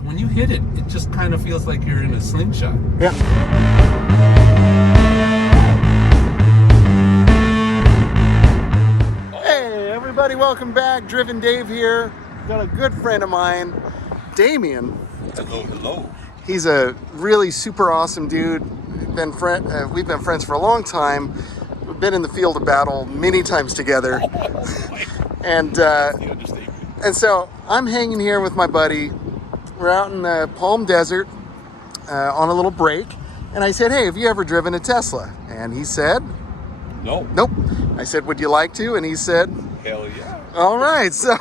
So when you hit it, it just kind of feels like you're in a slingshot. Yeah. Hey, everybody, welcome back. Driven Dave here. Got a good friend of mine, Damion. Hello, hello. He's a really super awesome dude. We've been friends for a long time. We've been in the field of battle many times together. And so I'm hanging here with my buddy. We're out in the Palm Desert on a little break. And I said, hey, have you ever driven a Tesla? And he said, No. nope. I said, would you like to? And he said, Hell yeah. all right. So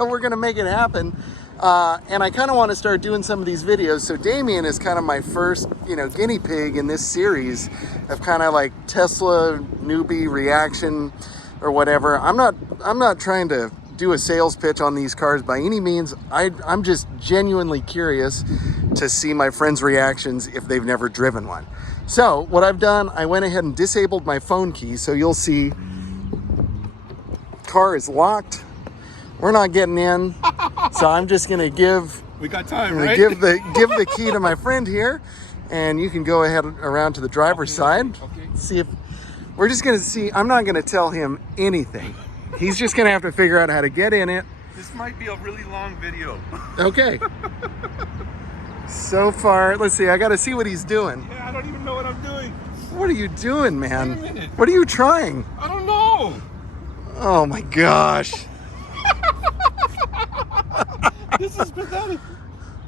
we're going to make it happen. And I kind of want to start doing some of these videos. So Damion is kind of my first, guinea pig in this series of kind of like Tesla newbie reaction or whatever. I'm not trying to do a sales pitch on these cars by any means. I'm just genuinely curious to see my friends' reactions if they've never driven one. So what I've done, I went ahead and disabled my phone key. So you'll see car is locked. We're not getting in. So I'm just going to give... We got time, right? Give the key to my friend here. And you can go ahead around to the driver's side. Okay. See if... We're just going to see... I'm not going to tell him anything. He's just going to have to figure out how to get in it. This might be a really long video. Okay. So far, let's see. I got to see what he's doing. Yeah, I don't even know what I'm doing. What are you doing, man? Wait a minute. What are you trying? I don't know. Oh my gosh. This is pathetic.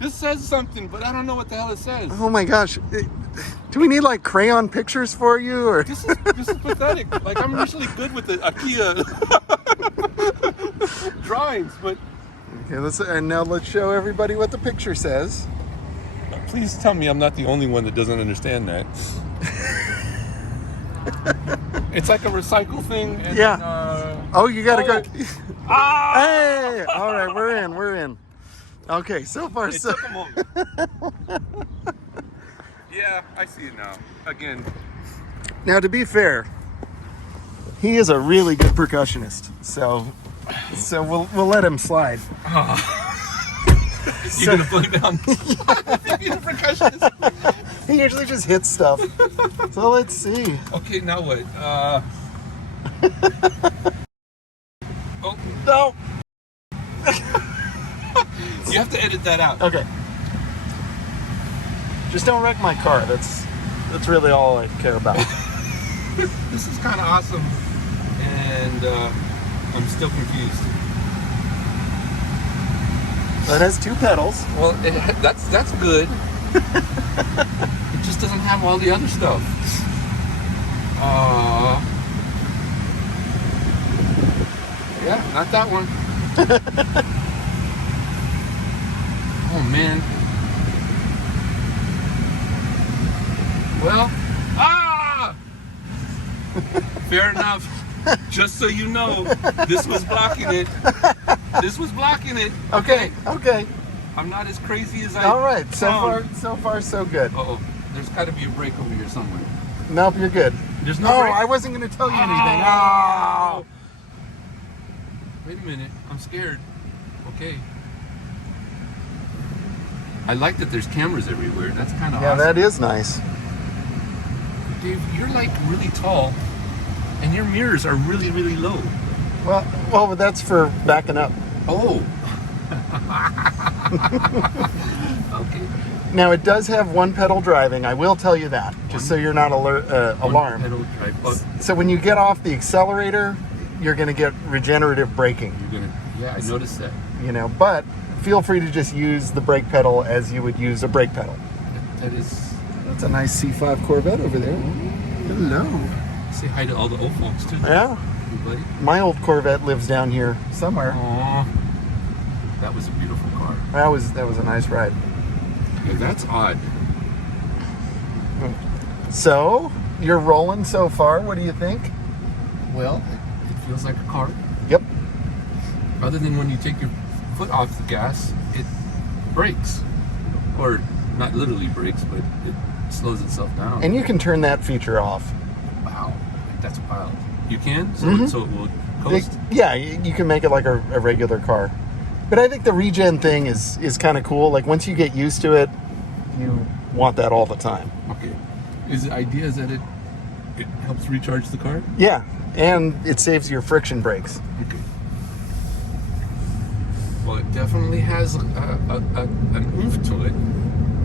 This says something, but I don't know what the hell it says. Oh my gosh. Do we need like crayon pictures for you, or? This is pathetic. Like, I'm usually good with the IKEA drawings, but Okay, now let's show everybody what the picture says. please tell me I'm not the only one that doesn't understand that. It's like a recycle thing. And Yeah. Then, Oh, you gotta go. Ah! Hey, all right, we're in. Okay, so far It so. took a moment. Yeah, I see it now. Again. Now, to be fair, he is a really good percussionist, so we'll let him slide. You're gonna play down. You're a percussionist. He usually just hits stuff. So let's see. Okay, now what? Oh No. you have to edit that out. Okay. Just don't wreck my car. That's really all I care about. This is kind of awesome, and I'm still confused. It has two pedals. Well, that's good. It just doesn't have all the other stuff. Yeah, not that one. Oh man. Well, fair enough. Just so you know, this was blocking it. This was blocking it. Okay. I'm not as crazy as I. All right. So sound. far, so good. Uh-oh. There's got to be a break over here somewhere. Nope, you're good. There's no Oh, break? I wasn't going to tell you anything. Oh. Wait a minute. I'm scared. Okay. I like that there's cameras everywhere. That's kind of Yeah, awesome. that is nice. Dave, you're like really tall, and your mirrors are really, really low. Well, but that's for backing up. Oh. Okay. Now, it does have one pedal driving. I will tell you that, just so you're not alarmed. Pedal drive. Oh, So when you get off the accelerator, you're going to get regenerative braking. you're gonna. Yeah, I noticed that. But feel free to just use the brake pedal as you would use a brake pedal. That is. That's a nice C5 Corvette over there. Hello. Say hi to all the old folks too. Yeah. Everybody. My old Corvette lives down here somewhere. Aw. That was a beautiful car. That was a nice ride. Yeah, that's odd. So, you're rolling so far. What do you think? Well, it feels like a car. Yep. Other than when you take your foot off the gas, it brakes. Or not literally brakes, but it slows itself down. And you can turn that feature off. Wow, that's wild. You can? So, Mhm. so it will coast? Yeah, you can make it like a regular car. But I think the regen thing is kind of cool. Like once you get used to it, you want that all the time. Okay. Is the idea is that it helps recharge the car? Yeah, and it saves your friction brakes. Okay. Well, it definitely has an oomph to it.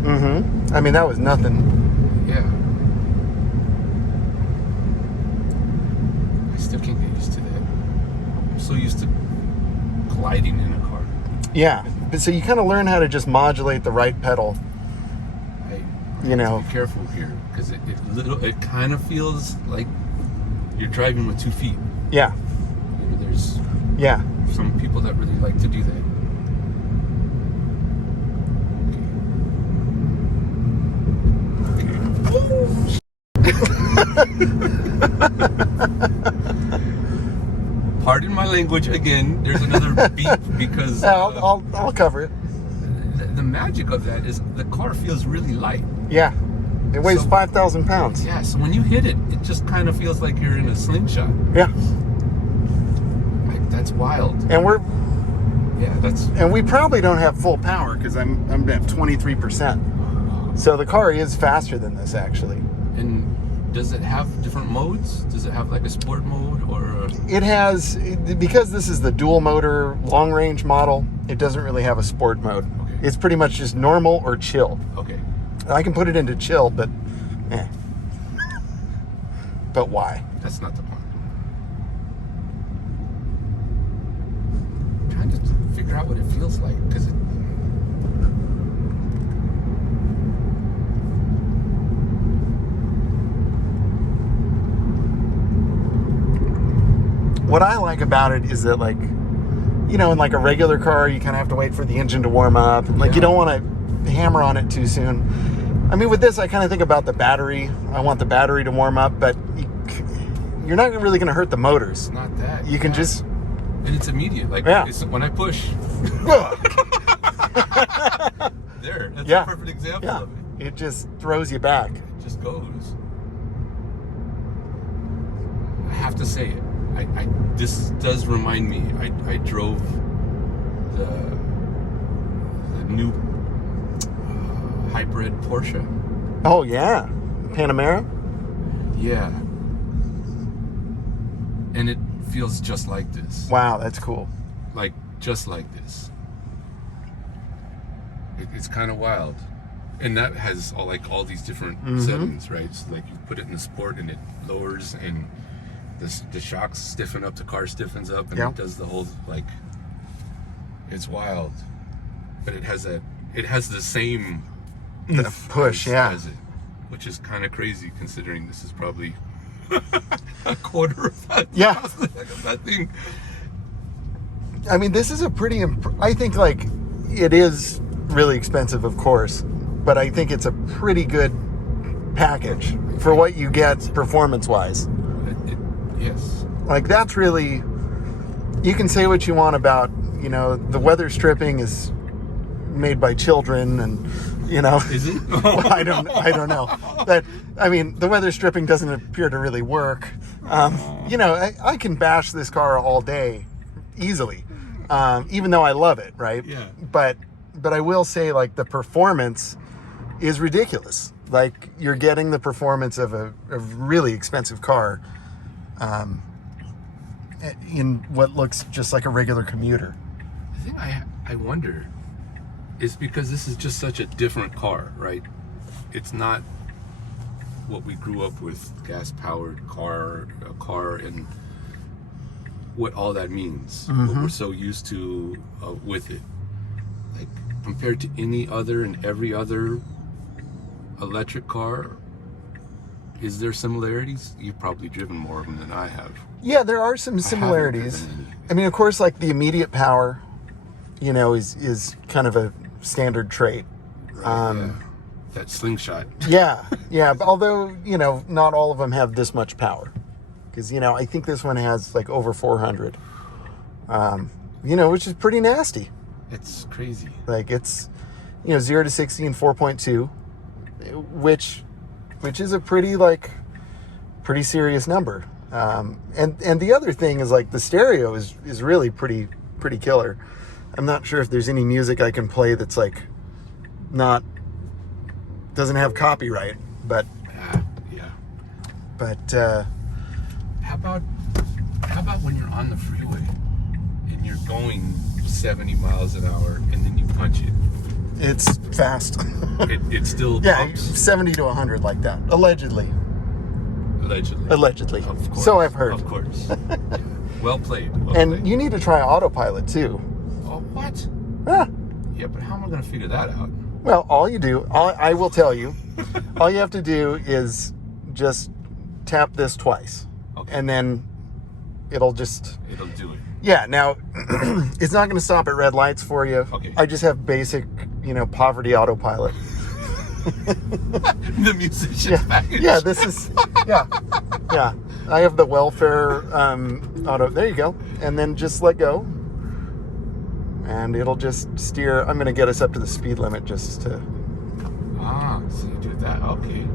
Mm-hmm. I mean, that was nothing. Yeah. I still can't get used to that. I'm so used to gliding in a car. Yeah, but so you kind of learn how to just modulate the right pedal. I You know. have to be careful here because it kind of feels like you're driving with 2 feet. Yeah. You know, there's Yeah. some people that really like to do that. Pardon my language again. There's another beep because I'll cover it. the magic of that is the car feels really light. Yeah. It weighs So- 5,000 pounds. Yeah, so when you hit it, it just kind of feels like you're in a slingshot. Yeah. Like, that's wild. And we probably don't have full power because I'm at 23%. So the car is faster than this actually. And does it have different modes? Does it have like a sport mode or? It has, because this is the dual motor long range model, it doesn't really have a sport mode. Okay. It's pretty much just normal or chill. Okay. I can put it into chill, but But why? That's not the point. I'm trying to figure out what it feels like because What I like about it is that, like, you know, in like a regular car, you kind of have to wait for the engine to warm up. Like, you don't want to hammer on it too soon. I mean, with this, I kind of think about the battery. I want the battery to warm up, but you're not really going to hurt the motors. it's not that. You can just... And it's immediate. Like, it's, when I push... There. That's a perfect example of it. It just throws you back. It just goes. I have to say it. This does remind me. I drove the new hybrid Porsche. Oh, yeah. Panamera? Yeah. And it feels just like this. Wow, that's cool. Like, just like this. It's kind of wild. And that has all these different settings, right? So, like, you put it in the sport and it lowers and the shocks stiffen up, the car stiffens up, and it does the whole, like, it's wild. But it has the same push, as it, which is kind of crazy considering this is probably a quarter of that. Yeah. That thing. I mean, this is a pretty, I think, like, it is really expensive, of course, but I think it's a pretty good package for what you get performance-wise. Yes. Like, that's really, you can say what you want about, you know, the weather stripping is made by children and, you know. Is it? Well, I don't know. But, I mean, the weather stripping doesn't appear to really work. You know, I can bash this car all day easily, even though I love it, right? Yeah. But I will say, like, the performance is ridiculous. Like, you're getting the performance of a really expensive car in what looks just like a regular commuter. The thing I wonder is because this is just such a different car, right? It's not what we grew up with, gas-powered car, and what all that means. What we're so used to with it. Like, compared to any other and every other electric car, is there similarities? You've probably driven more of them than I have. Yeah, there are some similarities. I mean, of course, like the immediate power, you know, is kind of a standard trait. Yeah. That slingshot. Yeah. Although, you know, not all of them have this much power. Because, you know, I think this one has like over 400. You know, which is pretty nasty. It's crazy. Like, it's, you know, 0 to 60 in 4.2, which is a pretty serious number. And the other thing is, like, the stereo is really pretty killer. I'm not sure if there's any music I can play that's like doesn't have copyright, but yeah. but How about when you're on the freeway and you're going 70 miles an hour and then you punch it? it's fast. It still Yeah, pumps? 70 to 100 like that, allegedly. Allegedly. Of course. So I've heard. Of course. Yeah. Well played. Well And played. you need to try autopilot too. Oh, what? Ah, Yeah, but how am I going to figure that out? well, I will tell you, all you have to do is just tap this twice. Okay. And then it'll just, It'll do it. yeah, now it's not going to stop at red lights for you. Okay. I just have basic, poverty autopilot. The musician's Yeah, package. yeah, this is, yeah. I have the welfare auto. There you go. And then just let go. And it'll just steer. I'm going to get us up to the speed limit just to. Ah, so you do that. Okay.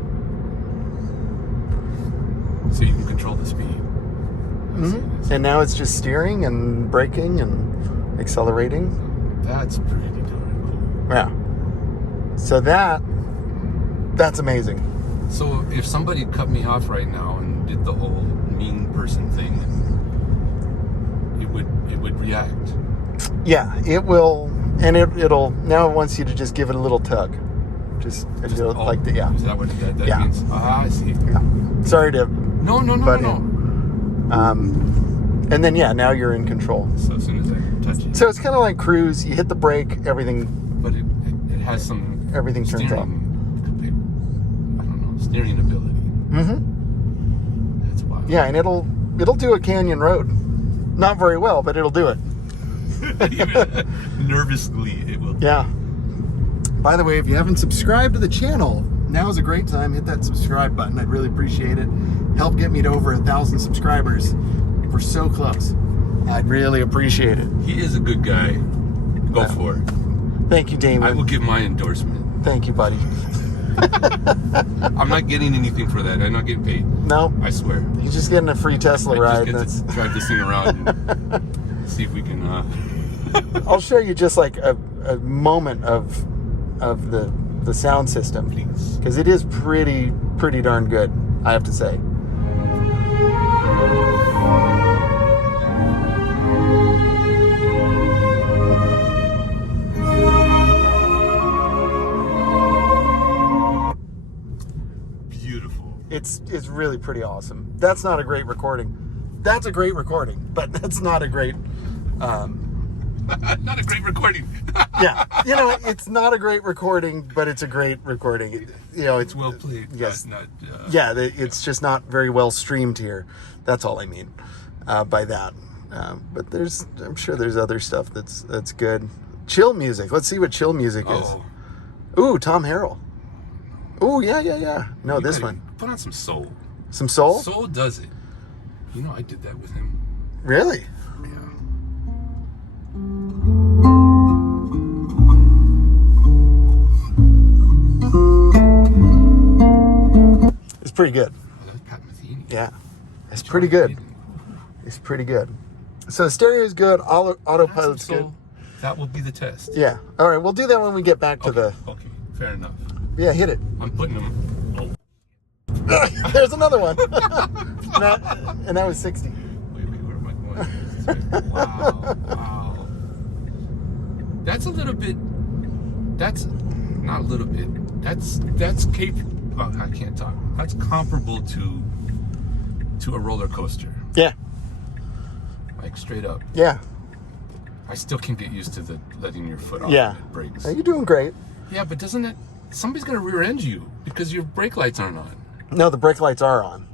So you can control the speed. Mm-hmm. And now it's just steering and braking and accelerating. That's pretty darn Yeah. So that's amazing. cool. So if somebody cut me off right now and did the whole mean person thing, it would react. Yeah, it will. And it'll, now it wants you to just give it a little tug. Just like the, yeah. Is that what that Yeah. means? Ah, I see. Yeah. Sorry to. No. But, and then, yeah, now you're in control. So as soon as I touch it. So it's kind of like cruise. You hit the brake, everything But it has some turns off. I don't know, steering ability. Mm-hmm. That's wild. Yeah, and it'll do a canyon road. Not very well, but it'll do it. Even nervously, it will. Yeah. By the way, if you haven't subscribed to the channel, now is a great time. Hit that subscribe button. I'd really appreciate it. Help get me to over 1,000 subscribers. We're so close. I'd really appreciate it. He is a good guy. Go for it. Thank you, Damion. I will give my endorsement. Thank you, buddy. I'm not getting anything for that. I'm not getting paid. No, I swear. you're just getting a free Tesla I ride. just get to drive this thing around and see if we can. I'll show you just like a moment of the sound system, Please. because it is pretty darn good, I have to say. Beautiful. It's really pretty awesome. That's not a great recording. That's a great recording, but that's not a great. Not a great recording. Yeah, it's not a great recording, but it's a great recording. It's Well played. Yes. Not. Yeah, it's just not very well streamed here. That's all I mean by that. But I'm sure there's other stuff that's good. Chill music. Let's see what chill music is. Oh. Ooh, Tom Harrell. Ooh, yeah. No, You this gotta one. Put on some soul. Some soul? Soul does it. I did that with him. Really? Yeah. It's pretty good. Oh, that's Pat Metheny. Yeah. It's pretty good. It's pretty good. So stereo is good. Autopilot's good. So that will be the test. Yeah. All right. We'll do that when we get back to the. Okay, fair enough. Yeah, hit it. I'm putting them. There's another one. and that was 60. Wait, where am I going? Wow. That's a little bit. That's not a little bit. That's I can't talk. That's comparable to a roller coaster. Yeah. Like straight up. Yeah. I still can't get used to the letting your foot off Yeah. when it brakes. You're doing great. Yeah, but doesn't it? Somebody's gonna rear end you because your brake lights aren't on. No, the brake lights are on.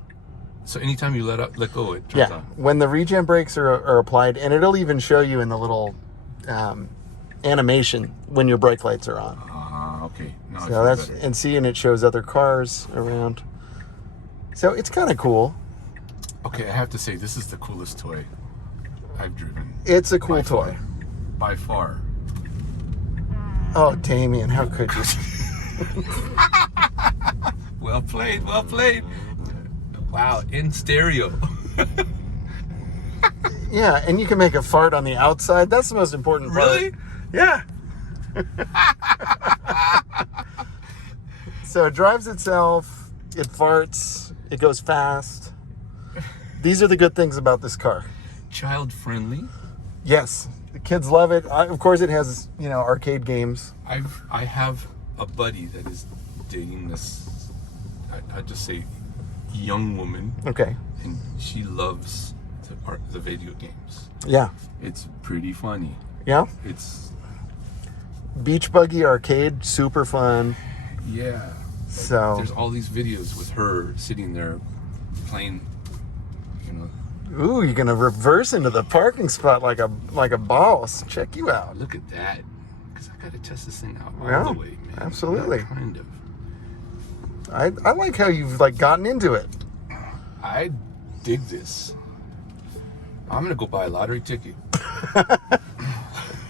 So anytime you let go, it turns Yeah. on. When the regen brakes are applied, and it'll even show you in the little animation when your brake lights are on. Okay. Now I So feel that's better. and it shows other cars around. So it's kind of cool. Okay, I have to say this is the coolest toy I've driven. It's a cool By toy. far. By far. Oh, Damion, how could you? Well played, well played. Wow, in stereo. Yeah, and you can make a fart on the outside. That's the most important part. Really? Yeah. So it drives itself, it farts, it goes fast. These are the good things about this car. Child friendly. Yes, the kids love it. Of course, it has, arcade games. I have a buddy that is dating this, I'd just say, young woman. Okay. And she loves the video games. Yeah. It's pretty funny. Yeah? It's... Beach Buggy Arcade, super fun. Yeah. So... There's all these videos with her sitting there playing, Ooh, you're going to reverse into the parking spot like a boss. Check you out. Look at that. Because I got to test this thing out Yeah, all the way, man. absolutely. Not kind of. I like how you've gotten into it. I dig this. I'm gonna go buy a lottery ticket.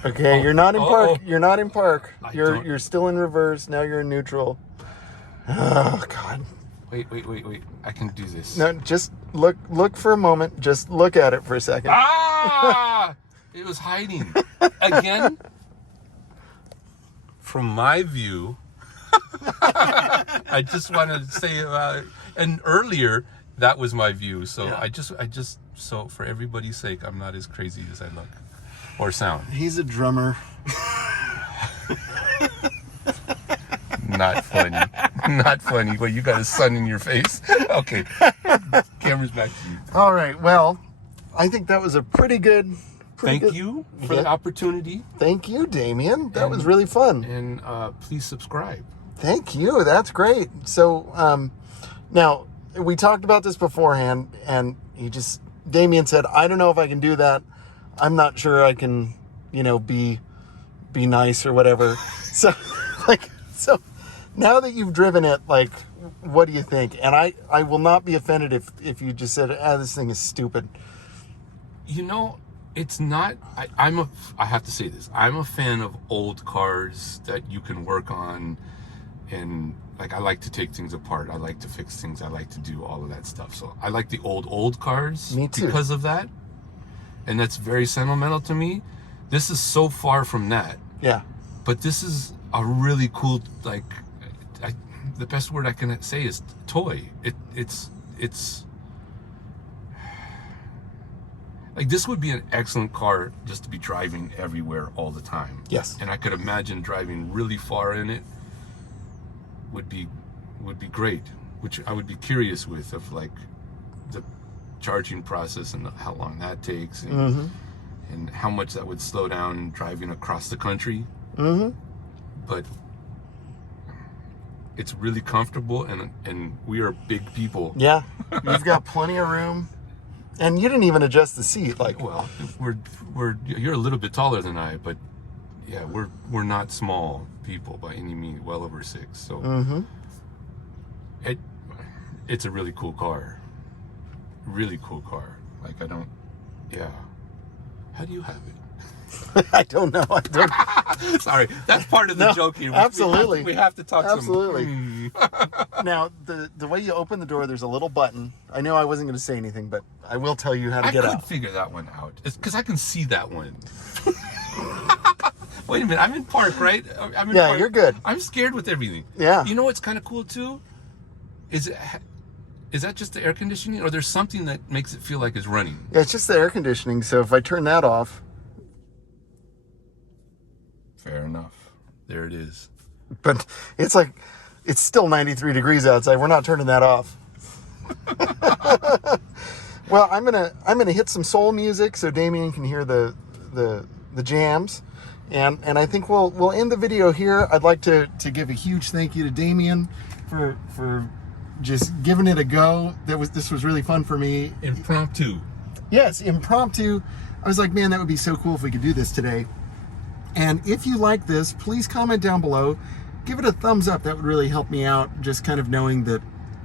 Okay, you're not in park. oh. You're not in park. I You're don't- you're still in reverse. Now you're in neutral. Oh God. Wait. I can do this. No, just look for a moment. Just look at it for a second. Ah! It was hiding. Again? From my view, I just wanted to say, and earlier, that was my view. So Yeah. I just, so for everybody's sake, I'm not as crazy as I look or sound. He's a drummer. Not funny. Not funny. Well, you got a sun in your face. Okay. Camera's back to you. All right. Well, I think that was a pretty good. Thank you for the opportunity. Thank you, Damion. That was really fun. And please subscribe. Thank you. That's great. So, now we talked about this beforehand, and Damion said, "I don't know if I can do that. I'm not sure I can, be nice or whatever." So, so now that you've driven it, what do you think? And I will not be offended if you just said, "this thing is stupid." It's not. I have to say this. I'm a fan of old cars that you can work on, and I like to take things apart. I like to fix things. I like to do all of that stuff. So I like the old cars. Me too. Because of that, and that's very sentimental to me. This is so far from that. Yeah. But this is a really cool, the best word I can say is toy. It's this would be an excellent car just to be driving everywhere all the time. Yes. And I could imagine driving really far in it would be great, which I would be curious with of the charging process and how long that takes and how much that would slow down driving across the country. But it's really comfortable, and we are big people. Yeah. You've got plenty of room. And you didn't even adjust the seat. Well, you're a little bit taller than I, but yeah, we're not small people by any means. Well over 6, so it's a really cool car. Really cool car. Yeah. How do you have it? I don't know. I don't. Sorry, that's part of the joke here. Absolutely. We have to talk. Absolutely. Now, the way you open the door, there's a little button. I know I wasn't going to say anything, but I will tell you how to get I could out. figure that one out. It's because I can see that one. Wait a minute. I'm in park, right? I'm in Yeah, park. you're good. I'm scared with everything. Yeah. You know what's kind of cool too? Is that just the air conditioning, or there's something that makes it feel like it's running? Yeah, it's just the air conditioning. So if I turn that off. Fair enough. There it is. But it's still 93 degrees outside. We're not turning that off. Well, I'm gonna hit some soul music so Damion can hear the jams, and I think we'll end the video here. I'd like to give a huge thank you to Damion for just giving it a go. This was really fun for me. Impromptu. Yes, impromptu. I was like, man, that would be so cool if we could do this today. And if you like this, please comment down below. Give it a thumbs up. That would really help me out, just kind of knowing that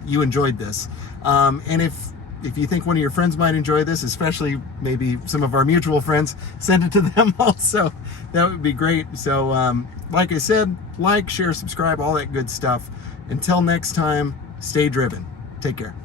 you enjoyed this. And if you think one of your friends might enjoy this, especially maybe some of our mutual friends, send it to them also. That would be great. So like I said, like, share, subscribe, all that good stuff. Until next time, stay driven. Take care.